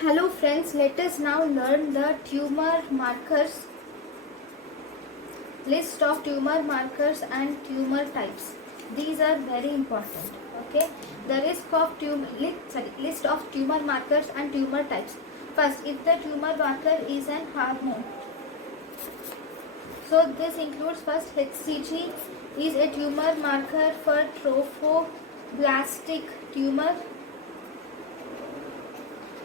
Hello friends, let us now learn the tumor markers, list of tumor markers and tumor types. These are very important. Okay, the list of tumor markers and tumor types. First, if the tumor marker is an hormone, so this includes first HCG is a tumor marker for trophoblastic tumor.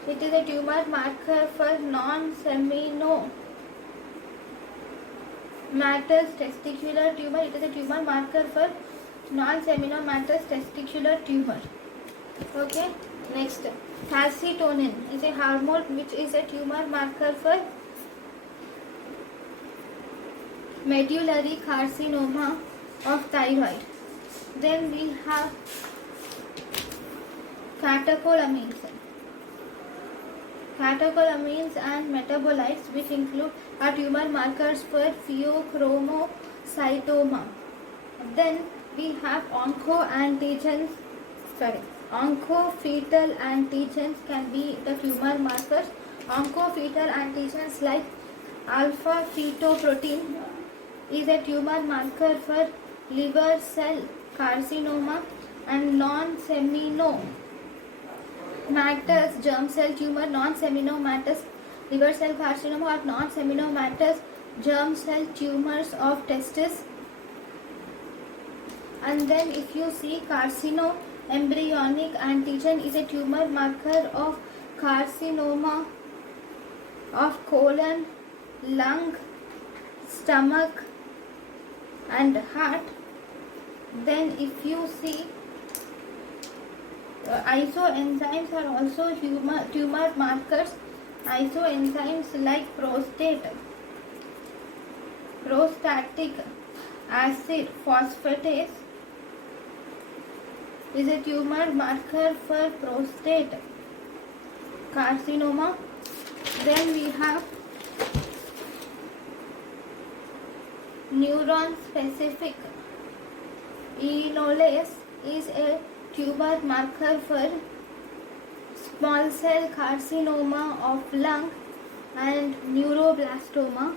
It is a tumor marker for non-seminomatous testicular tumor. It is a tumor marker for non-seminomatous testicular tumor. Okay. Next, calcitonin is a hormone which is a tumor marker for medullary carcinoma of thyroid. Then we have catecholamines. Catecholamines and metabolites which include are tumor markers for pheochromocytoma. Then we have oncofetal antigens can be the tumor markers. Oncofetal antigens like alpha fetoprotein is a tumor marker for liver cell carcinoma and non-seminomatous germ cell tumor, non-seminomatous liver cell carcinoma or non-seminomatous germ cell tumors of testis. And then if you see carcinoembryonic antigen is a tumor marker of carcinoma of colon, lung, stomach and heart. Then if you see isoenzymes are also tumor markers. Isoenzymes like prostatic acid phosphatase is a tumor marker for prostate carcinoma. Then we have neuron specific enolase is a tumor marker for small cell carcinoma of lung and neuroblastoma.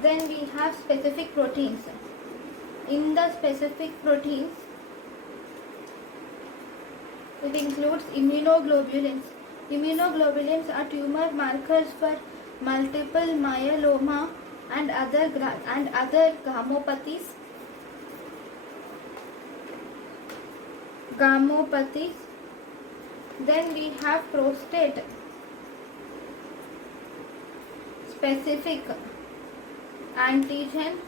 Then we have specific proteins. In the specific proteins, it includes immunoglobulins. Immunoglobulins are tumor markers for multiple myeloma and other gammopathies. Then we have prostate specific antigen,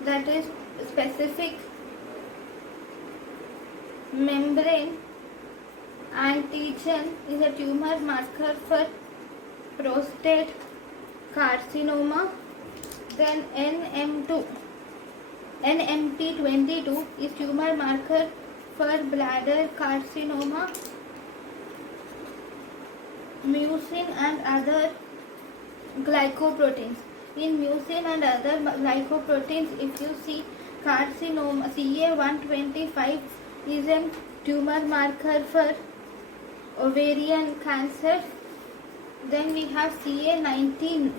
that is specific membrane antigen is a tumor marker for prostate carcinoma. Then NMP22 is tumor marker for bladder carcinoma. Mucin and other glycoproteins. In mucin and other glycoproteins, if you see carcinoma, CA125 is a tumor marker for ovarian cancer. Then we have CA19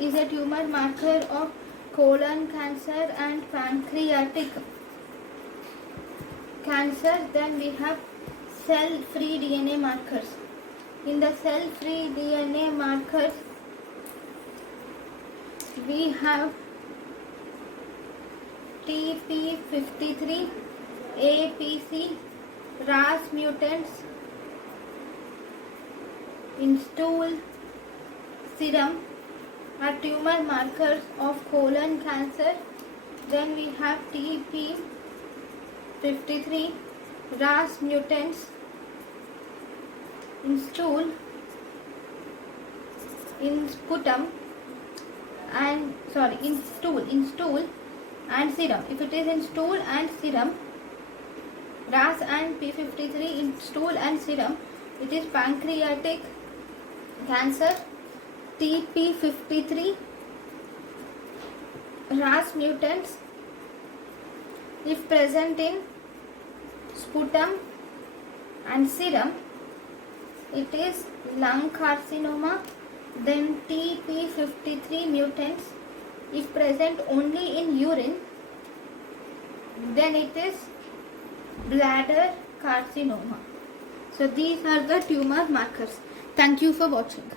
is a tumor marker of colon cancer and pancreatic cancer. Then we have cell-free DNA markers. In the cell-free DNA markers, we have TP53, APC, RAS mutants in stool, serum are tumor markers of colon cancer. Then we have TP53, RAS mutants in stool, in sputum and in stool and serum. If it is in stool and serum, RAS and P53 in stool and serum, it is pancreatic cancer. TP53 RAS mutants if present in sputum and serum, it is lung carcinoma. Then TP53 mutants, if present only in urine, then it is bladder carcinoma. So these are the tumor markers. Thank you for watching.